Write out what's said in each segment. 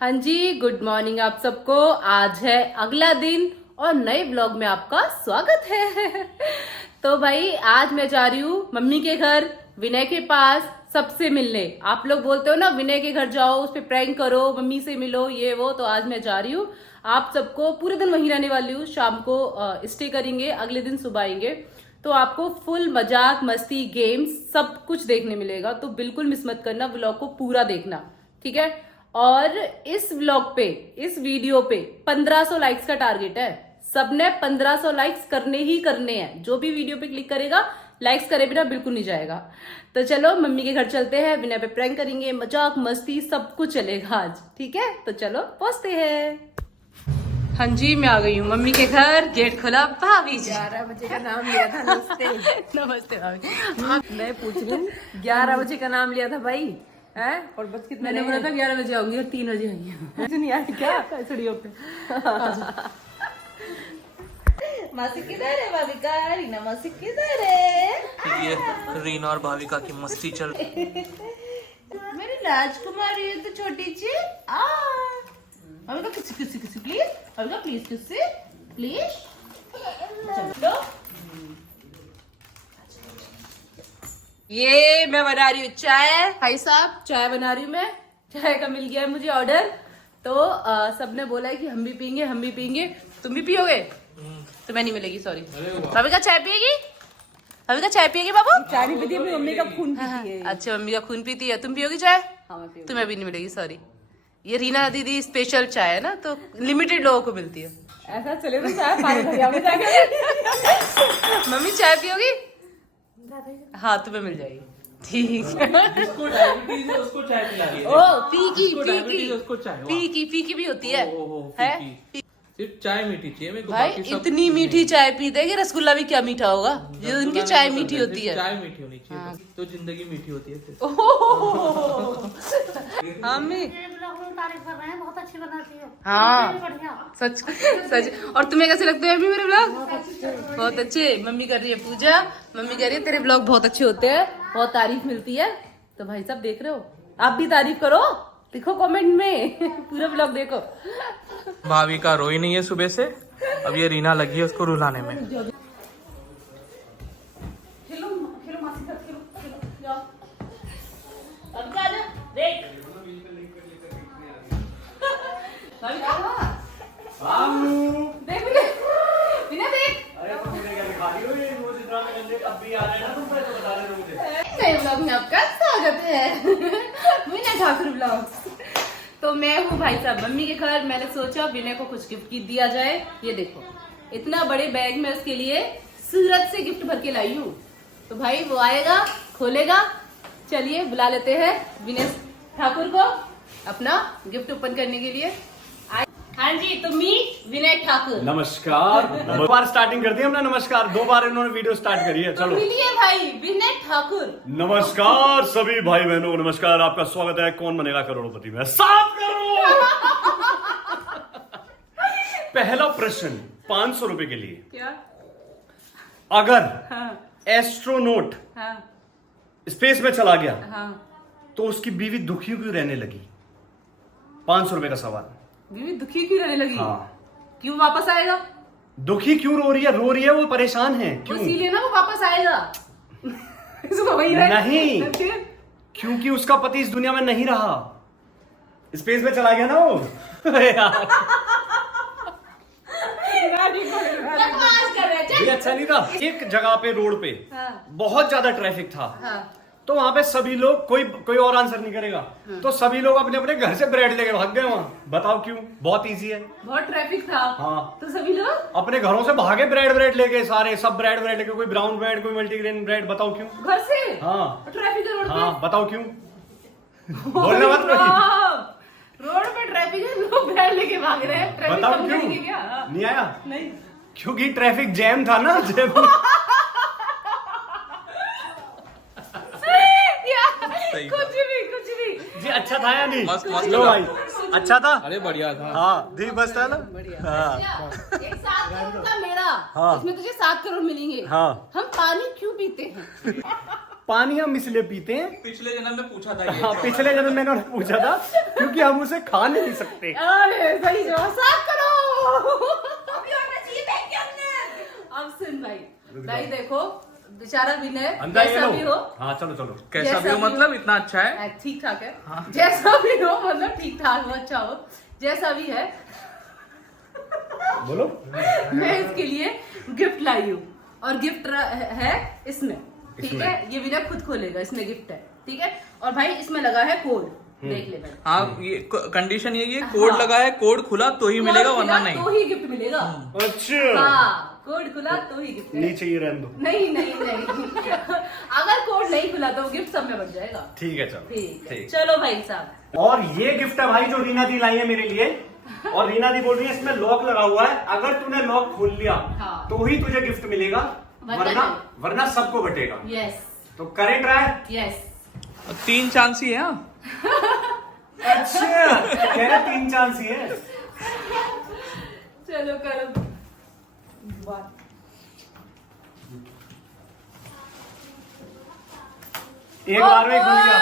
हाँ जी, good morning आप सबको। आज है अगला दिन और नए व्लॉग में आपका स्वागत है। तो भाई आज मैं जा रही हूँ मम्मी के घर, विनय के पास, सबसे मिलने। आप लोग बोलते हो ना विनय के घर जाओ, उस पर प्रैंक करो, मम्मी से मिलो, ये वो। तो आज मैं जा रही हूँ, आप सबको पूरे दिन वहीं रहने वाली हूँ। शाम को स्टे करेंगे, अगले दिन सुबह आएंगे। तो आपको फुल मजाक मस्ती गेम्स सब कुछ देखने मिलेगा। तो बिल्कुल मिस मत करना, व्लॉग को पूरा देखना, ठीक है। और इस व्लॉग पे, इस वीडियो पे 1500 लाइक्स का टारगेट है। सबने 1500 लाइक्स करने ही करने हैं। जो भी वीडियो पे क्लिक करेगा, लाइक्स करे बिना बिल्कुल नहीं जाएगा। तो चलो मम्मी के घर चलते हैं, विनय पे प्रैंक करेंगे, मजाक मस्ती सब कुछ चलेगा आज, ठीक है। तो चलो पहुंचते हैं। हाँ जी, मैं आ गई हूँ मम्मी के घर। गेट खोला, भाभी जी 11 बजे का नाम लिया था। नमस्ते। नमस्ते भाभी। मैं पूछ रही हूँ 11 बजे का नाम लिया था भाई है। और बस कितने मैंने बोला था 11 बजे आऊंगी और 3 बजे आई हूँ। कुछ नहीं आया क्या? सीढ़ियों पे। मासी किधर है? भाविका, रीना मासी किधर है? ये रीना और भाविका की मस्ती चल मेरी राजकुमारी है तो छोटी सी। भाविका किसी किसी किसी प्लीज, भाविका प्लीज किसी प्लीज। चलो ये मैं बना रही हूँ चाय। भाई साहब चाय बना रही हूँ मैं। चाय का मिल गया है मुझे ऑर्डर। तो सबने बोला है कि हम भी पीएंगे, हम भी पीएंगे। तुम भी पियोगे? तो मैं नहीं मिलेगी, सॉरी। भाभी का चाय पिएगी? भाभी का चाय पिएगी बाबू? चाय नहीं पीती, अपनी मम्मी का खून पीती है। अच्छा, मम्मी का खून पीती है। तुम पियोगी चाय? हाँ, मैं पीऊंगी। तुम्हें भी नहीं मिलेगी, सॉरी। ये रीना दीदी स्पेशल चाय है ना, तो लिमिटेड लोगों को मिलती है। ऐसा चले तो चाय पानी भरिया में जाके। मम्मी चाय पियोगी? हाँ, तुम्हें मिल जाएगी, ठीक है। जिसको डायबिटीज है उसको चाय पिला रही है। ओ फीकी जिसको डायबिटीज है उसको चाय। वाह। फीकी भी होती है। है? फीकी। सिर्फ चाय मीठी चाहिए मेरे को, भाई बाकी सब इतनी मीठी चाय पीते हैं कि रसगुल्ला भी क्या मीठा होगा। ये उनकी चाय नहीं मीठी पसंद होती सिर्फ है। चाय मीठी होनी चाहिए तो जिंदगी मीठी होती है फिर। हाँ मैं तारीफ कर रहे हैं, बहुत अच्छी बनाती हो। हाँ बढ़िया। सच सच। और तुम्हें कैसे लगते हैं अभी मेरे ब्लॉग? बहुत अच्छे। मम्मी कर रही है पूजा। मम्मी कह रही है तेरे ब्लॉग बहुत अच्छे होते हैं, बहुत तारीफ मिलती है। तो भाई साहब देख रहे हो, आप भी तारीफ करो, लिखो कमेंट में। पूरा ब्लॉग देखो। भाविका रोई नहीं है सुबह से, अब ये रीना लगी है उसको रुलाने में। आपका स्वागत है विनय ठाकुर ब्लॉग्स। तो मैं हूँ भाई साहब मम्मी के घर। मैंने सोचा विनय को कुछ गिफ्ट दिया जाए। ये देखो, इतना बड़े बैग में उसके लिए सूरत से गिफ्ट भर के लाई हूँ। तो भाई वो आएगा, खोलेगा। चलिए बुला लेते हैं विनय ठाकुर को अपना गिफ्ट ओपन करने के लिए। हाँ जी, तो मी विनय ठाकुर। नमस्कार। दो बार स्टार्टिंग कर दी हमने नमस्कार, 2 बार इन्होंने वीडियो स्टार्ट करी है। चलो मिलिए भाई विनय ठाकुर। नमस्कार सभी भाई बहनों को नमस्कार। आपका स्वागत है कौन बनेगा करोड़पति में। 7 करोड़। पहला प्रश्न 500 रुपए के लिए। क्या? अगर हाँ एस्ट्रोनॉट हाँ स्पेस में चला गया हाँ। तो उसकी बीवी दुखी क्यों रहने लगी? 500 रुपए का सवाल। बीवी दुखी क्यों रहने लगी? हाँ, क्यों वापस आएगा? दुखी क्यों रो रही है? रो रही है वो परेशान है। वो क्यों? इसीलिए ना वो वापस आएगा। इसको वही रहे। नहीं, क्योंकि उसका पति इस दुनिया में नहीं रहा, स्पेस में चला गया ना वो। यार बकवास कर रहे थे। ये अच्छा नहीं था। एक जगह पे रोड पे हाँ। बहुत ज्यादा ट्रैफिक था। हाँ। तो वहां पे सभी लोग, कोई और आंसर नहीं करेगा। तो सभी लोग अपने अपने घर से ब्रेड लेके भाग गए वहां। बताओ क्यों? बहुत इजी है। बहुत ट्रैफिक था। हाँ। तो सभी लोग अपने घरों से भागे ब्रेड लेके, सारे सब ब्रेड लेके, कोई ब्राउन ब्रेड, कोई मल्टीग्रेन ब्रेड। बताओ क्यों? घर से। हाँ। ट्रैफिक है रोड पे। हाँ, बताओ क्यों? बोलने मत कोई। रोड पे ट्रैफिक है, लोग ब्रेड लेके भाग रहे हैं। ट्रैफिक बताओ कम क्यों? करेंगे क्या? नहीं आया? नहीं। क्योंकि ट्रैफिक जैम था ना। जैम। कुछ भी। जी अच्छा था या नहीं? मस्त मस्त लो लगा। भाई, अच्छा था। अरे बढ़िया था। हाँ, दी बस था ना। हाँ। एक 7 करोड़ का मेरा। हाँ। इसमें तुझे 7 करोड़ मिलेंगे। हाँ। हम पानी क्यों पीते हैं? पानी हम इसलिए पीते हैं। पिछले जन्म में पूछा था ये। हाँ, पिछले जन्म मैंने उन्हें पूछा था क्योंकि हम उसे खा नहीं सकते। अरे सही जवाब, साफ करो। अभी होना चाहिए बैंक के अंदर। अब सुन भाई देखो बेचारा विनय अंदर ये जैसा भी हो, लो। हाँ चलो चलो। कैसा भी जैसा हो भी मतलब इतना अच्छा है। ठीक ठाक है। जैसा भी हो मतलब ठीक ठाक हो, अच्छा हो, जैसा भी है। बोलो। मैं इसके लिए गिफ्ट लाई हूँ और गिफ्ट है इसमें, ठीक है। ये विनय खुद खोलेगा, इसमें गिफ्ट है, ठीक है। और भाई इसमें लगा है कोड, देख ले भाई। हाँ, ये कंडीशन ये है, कोड लगा है, कोड खुला तो ही मिलेगा, वरना नहीं। तो ही गिफ्ट मिलेगा। अच्छा। हाँ, कोड खुला तो ही गिफ्ट। नहीं चाहिए, रहने दो। नहीं नहीं नहीं अगर कोड नहीं खुला तो गिफ्ट सब में बन जाएगा। ठीक है चलो। ठीक है, ठीक। चलो भाई साहब। और ये गिफ्ट है भाई जो रीना दी लाई है मेरे लिए। और रीना दी बोल रही है इसमें लॉक लगा हुआ है, अगर तूने लॉक खोल लिया हाँ। तो ही तुझे गिफ्ट मिलेगा, वरना सबको बटेगा। यस तो करे ट्राई। यस। 3 चांस ही है। हाँ, अच्छा, कह रहे 3 चांस ही है। चलो करो। एक बार में खुल गया।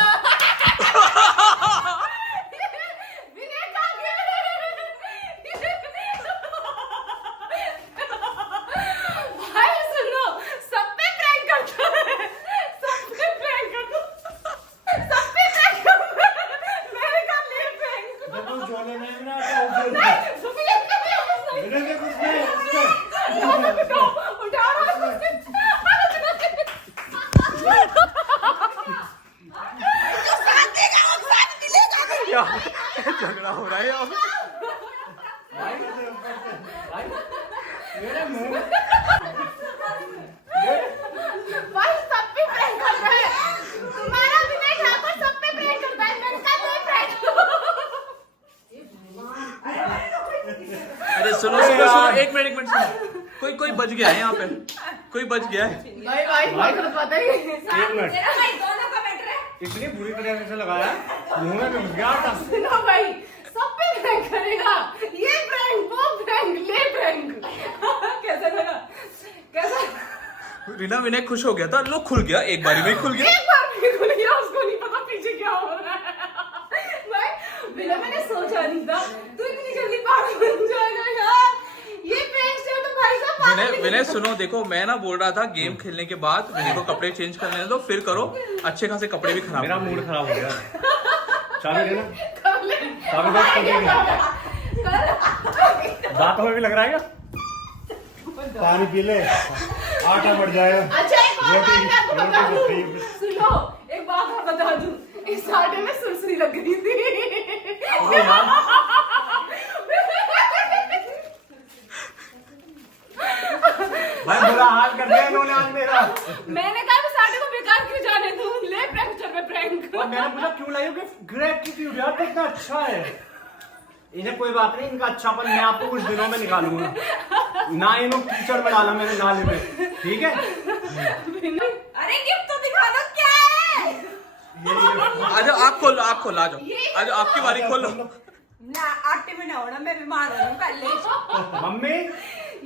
भाई सुनो, सब पे प्रैंक करता है, सब पे प्रैंक करता है, सब पे प्रैंक करता है। मैंने कहा ले प्रैंक। देखो जोले में ना नहीं, सुबह कभी हम मेरे लिए कुछ नहीं उठा रहा है। क्या झगड़ा हो रहा है अब? मेरे मुंह भाई सब पे प्रैंक कर रहा है। तुम्हारा विनय ठाकुर सब पे प्रैंक करता है। मैंने कहा ले प्रैंक। अरे सुनो सुनो सुनो, एक मिनट सुनो। कोई बच गया है यहाँ पे, कोई बच गया है। भाई को पता ही नहीं। एक मिनट, मेरा भाई दोनों का मैटर है। इतनी बुरी तरह से लगाया मुंह में घुस गया था। सुनो भाई, सब पे प्रैंक करेगा। ये प्रैंक, वो प्रैंक, ले प्रैंक। कैसा लगा? कैसा? रीना विनय खुश हो गया था, लो खुल गया, एक बारी में खुल गया। एक बार भी खुल गया, उसको नहीं पता पीछे क्या हो रहा है। भाई बिना मैंने सोचा नहीं था तू इतनी जल्दी पागल बन जाएगा यार। ये प्रैंक से तो भाई साहब पागल विनय सुनो, देखो मैं ना बोल रहा था गेम खेलने के बाद विनय को कपड़े चेंज करने दो, फिर करो। अच्छे खासे कपड़े भी खराब। मेरा मूड खराब हो गया। चाबी देना। कर ले। चाबी दो, कर देना। दांतों में भी लग रहा है क्या? पानी पी ले, आटा बढ़ जाएगा। अच्छा एक और बात मैं आपको बता दूं। रोटी- सुनो, एक बात और बता दूं, इस आटे में सुरसरी लग रही थी। अरे यार, भाई बुरा हाल कर दिया इन्होंने आज मेरा। मैंने कहा इस आटे को बेकार क्यों जाने दूं, ले प्रैंक कर, मैं प्रैंक। और मैंने पूछा क्यों लाई हो कि ग्रेटिट्यूड यार कितना अच्छा है। इन्हें कोई बात नहीं, इनका अच्छापन मैं आपको कुछ दिनों में निकालूंगा। ना इन्हों कीचड़ में डाला मैंने नाले में, ठीक है। अरे गिफ्ट तो दिखा दो क्या है। आ जाओ, आप खोलो, आप खोलो, आ जाओ, आ जाओ, आपकी बारी खोलो। ना आटे में ना होना, मैं बीमार हो रही हूँ पहले। मम्मी,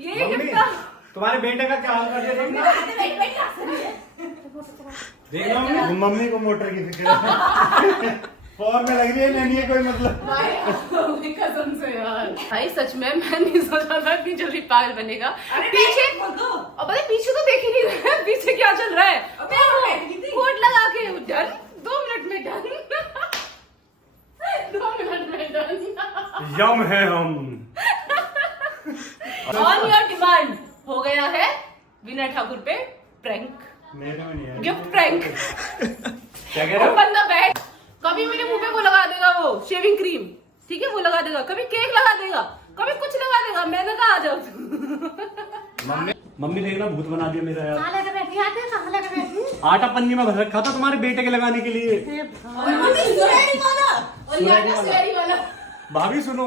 ये मम्मी, गिफ्ट तुम्हारे बेटे का क्या हाल कर दिया देखना मम्मी। मम्मी को मोटर की फिक्र है। फॉर्म में लग रही है, नहीं है कोई मतलब। भाई कसम से यार, भाई सच में मैं नहीं सोचा था इतनी जल्दी पागल बनेगा। पीछे और पता है, पीछे तो देख ही नहीं रहा है पीछे क्या चल रहा है। कोट लगा के डन, 2 मिनट में डन। 2 मिनट में डन। यम है हम। ऑन योर डिमांड हो गया है विनय ठाकुर पे प्रैंक, मेरे में नहीं है। Gift prank. क्या कह रहे हो? Open the bag. कभी मेरे मुंह पे वो लगा देगा, वो शेविंग क्रीम, ठीक है, वो लगा देगा। कभी केक लगा देगा, कभी कुछ लगा देगा। मैंने कहा आ जाओ। मम्मी, मम्मी देखना भूत बना दिया मेरा यार। कहाँ लेकर बैठी आते, कहाँ लेकर बैठी? आटा पन्नी में भर रखा था तुम्हारे बेटे के लगाने के लिए। सुरारी वाला। भाभी सुनो,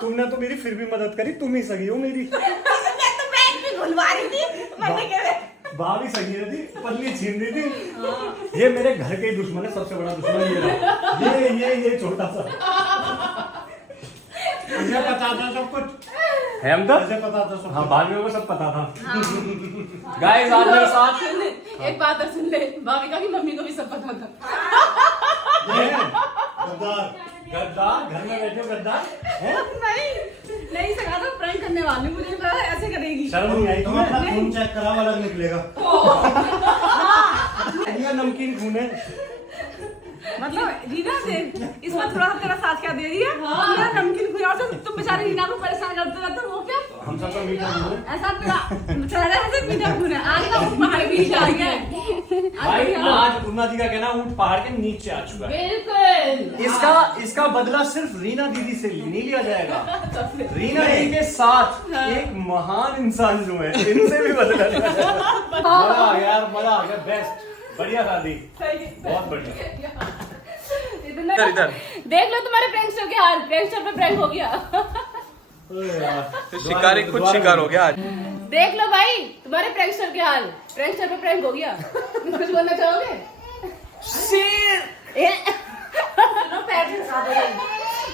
तुमने तो मेरी फिर भी मदद करी, तुम ही सही हो मेरी। मैं तो बैंक भी खुलवा रही थी, मैंने कहा भाभी सही है थी, पन्नी छीन रही थी। ये मेरे घर के ही दुश्मन है, सबसे बड़ा दुश्मन ये रहा। ये छोटा सा, मुझे पता था सब कुछ। है हमदर्द? मुझे पता था सब। हाँ भाभियों को सब पता था। गाइस आज मेरे साथ एक बात और सुन ले, भाभी का भी मम्मी को भी सब पता था। गद्दार। गद्दार घर में बैठे हो गद्दार हैं? नहीं सका तो प्रैंक करने वाली, मुझे पता है ऐसे करेगी। शर्म नहीं आई तुम तुम्हें? अपना खून चेक कराओ, अलग निकलेगा। ये नमकीन खून है। मतलब रीना से इसमें थोड़ा सा तेरा साथ क्या दे रही है? पूरा नमकीन खुआ से तुम बेचारी रीना को परेशान करते रहते हो, वो क्या? हम सबका मीठा खून है। ऐसा तेरा चेहरा ऐसे मीठा खून है। आज तो पहाड़ भी आ गया। भाई आज पूर्णा जी का कहना ऊंट पहाड़ के नीचे आ चुका है। बिल्कुल। इसका बदला सिर्फ रीना दीदी से नहीं लिया जाएगा। रीना जी के साथ एक महान इंसान जो है, इनसे भी बदला लिया जाएगा। मजा आ गया यार, मजा आ गया। बेस्ट, बढ़िया शादी, बहुत बढ़िया। इधर इधर देख लो तुम्हारे प्रैंकस्टर के हाल, प्रैंकस्टर पे प्रैंक हो गया। तो शिकारी खुद शिकार हो गया आज। देख लो भाई तुम्हारे प्रैंकस्टर के हाल, प्रैंकस्टर पे प्रैंक हो गया। कुछ बोलना चाहोगे? शेर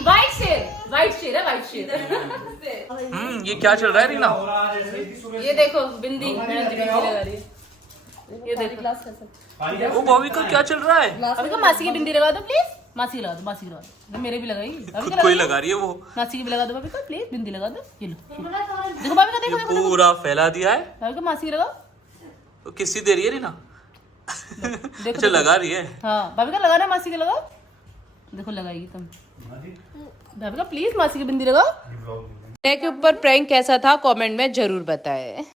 वाइट शेर, वाइट शेर है, वाइट शेर। ये क्या चल रहा है रीना? ये देखो बिंदी लगा रही है। ये देखो वो बॉबी को क्या चल रहा है? अभी को मासी की बिंदी लगा दो प्लीज। मासी लगा दो, मासी लगा दो। मेरे भी लगाई, खुद को ही लगा रही है वो। मासी की भी लगा दो भाभी को प्लीज, बिंदी लगा दो। ये लो देखो भाभी का, देखो ये देखो पूरा फैला दिया है। भाभी को मासी की लगाओ। तो किसी दे रही है रीना? देखो अच्छा लगा रही है। हाँ भाभी का लगाना, मासी के लगाओ। देखो लगाएगी तुम। भाभी का प्लीज मासी की बिंदी लगाओ। के ऊपर प्रैंक कैसा था कमेंट में जरूर बताएं।